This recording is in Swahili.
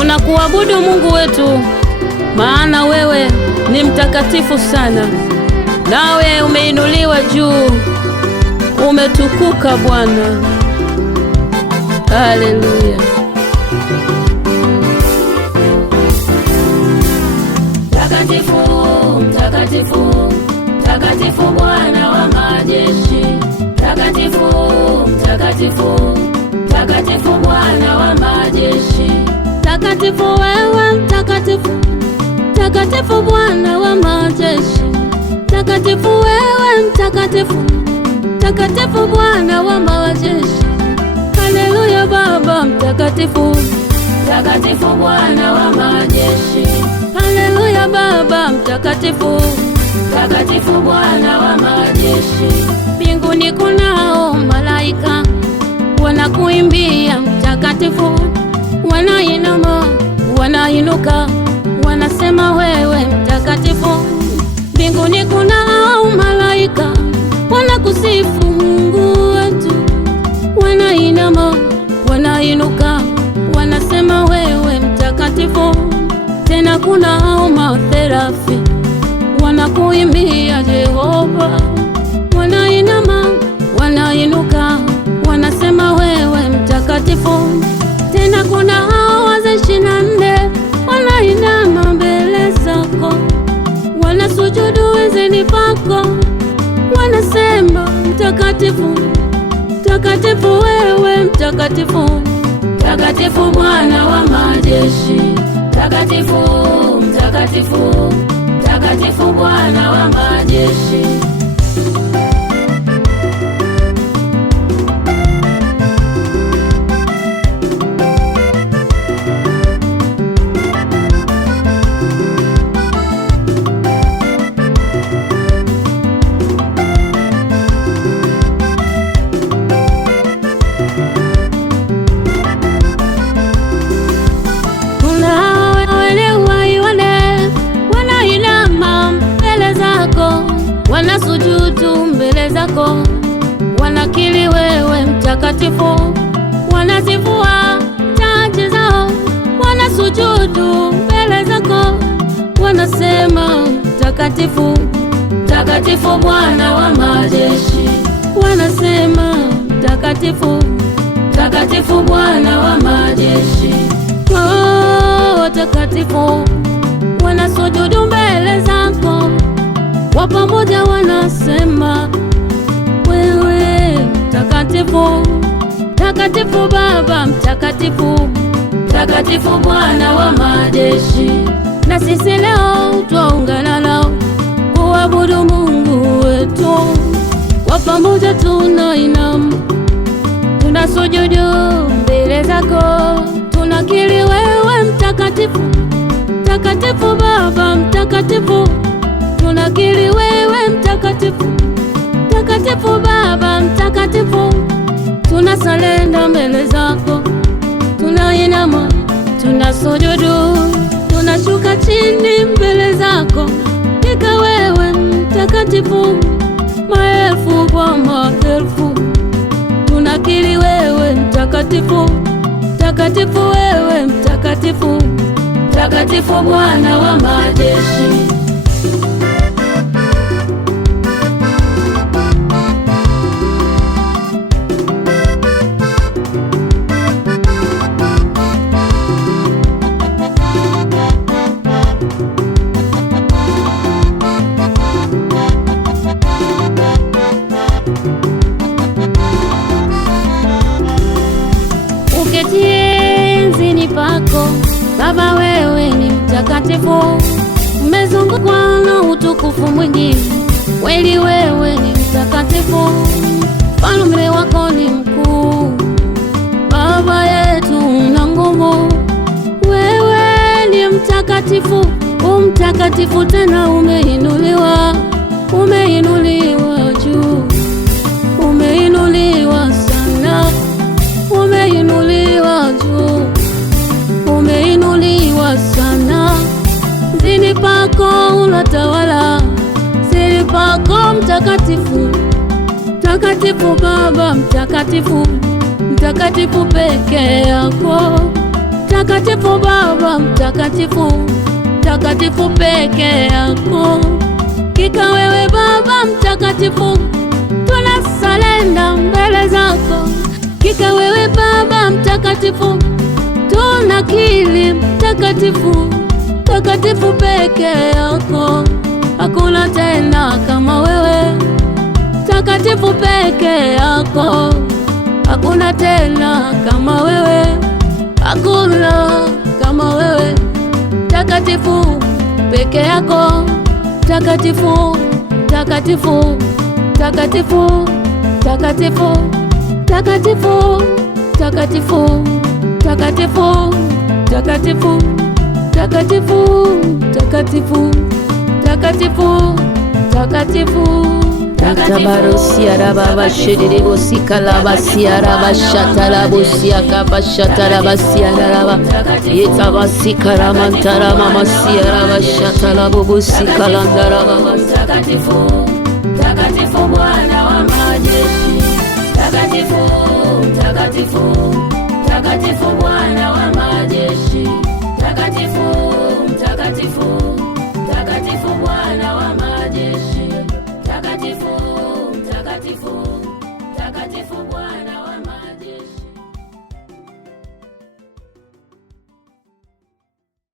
Tunakuabudu Mungu wetu, maana wewe ni mtakatifu sana, nawe umeinuliwa juu, umetukuka Bwana. Haleluya. Mtakatifu, mtakatifu, mtakatifu Bwana wa majeshi. Mtakatifu, mtakatifu, mtakatifu Bwana wa majeshi. Mtakatifu wewe, mtakatifu, mtakatifu Bwana wa majeshi. Mtakatifu wewe, mtakatifu, mtakatifu Bwana wa majeshi. Haleluya Baba mtakatifu, mtakatifu Bwana wa majeshi. Haleluya Baba mtakatifu, mtakatifu Bwana wa majeshi. Mbinguni kunao malaika wanakuimbia mtakatifu, wanainama, wanainuka, wanasema wewe mtakatifu. Mbinguni kunao malaika wanakusifu Mungu wetu, wanainama, wanainuka, wanasema wewe mtakatifu. Tena kunao matherafi wanakuimbia Jehova, wanainama, wanainuka, wanasema wewe mtakatifu. Tena kunao wazee 24 wanainama mbele zako, wanasujudu wezeni pako, wanasema mtakatifu, mtakatifu wewe mtakatifu, mtakatifu Bwana wa majeshi. Mtakatifu, mtakatifu, mtakatifu Bwana wa majeshi. Wanasujudu mbele zako, wanakiri wewe mtakatifu, wanazivua taji zao, wanasujudu mbele zako, wanasema mtakatifu, mtakatifu Bwana wa majeshi. wanasema mtakatifu, mtakatifu Bwana wa majeshi. oh, watakatifu wanasujudu mbele zako, kwa pamoja wanasema wewe mtakatifu, mtakatifu Baba mtakatifu, mtakatifu Bwana wa majeshi. na sisi leo twaungana nao kuabudu Mungu wetu, kwa pamoja tunainama, tunasujudu mbele zako, tunakiri wewe mtakatifu, mtakatifu Baba mtakatifu, tunakiri wewe mtakatifu, mtakatifu Baba mtakatifu, tunasalenda mbele zako, tunainama, tunasujudu, tunashuka chini mbele zako, ika wewe mtakatifu, maelfu kwa maelfu, tunakiri wewe mtakatifu, mtakatifu wewe mtakatifu, mtakatifu Bwana wa majeshi. Enzini pako Baba, wewe ni mtakatifu, umezungukwa na utukufu mwingi, kweli wewe ni mtakatifu, Mfalme wako ni mkuu, Baba yetu una nguvu, wewe ni mtakatifu, umtakatifu tena umeinuliwa, umeinuliwa juu, umeinuliwa sana, umeinuliwa juu, umeinuliwa sana. Zini pako unatawala, zini pako mtakatifu, mtakatifu Baba mtakatifu, mtakatifu peke yako, Mtakatifu Baba, mtakatifu, mtakatifu peke yako. Hakika wewe Baba mtakatifu, tunasalenda mbele zako. Hakika wewe Baba mtakatifu, tunakiri mtakatifu, mtakatifu peke yako. Hakuna tena kama wewe, mtakatifu peke yako. Hakuna tena kama wewe, hakuna kama wewe, mtakatifu peke yako. Mtakatifu, mtakatifu, mtakatifu, mtakatifu, mtakatifu, mtakatifu, mtakatifu, mtakatifu, mtakatifu, mtakatifu, mtakatifu, mtakatifu. Tabarosia raba shedere bosika laba sia raba shatala bosia kaba shatala basia raba yeta basika ramantara mama sia raba shatala bosika landara mama. Mtakatifu, mtakatifu Bwana wa majeshi, mtakatifu, mtakatifu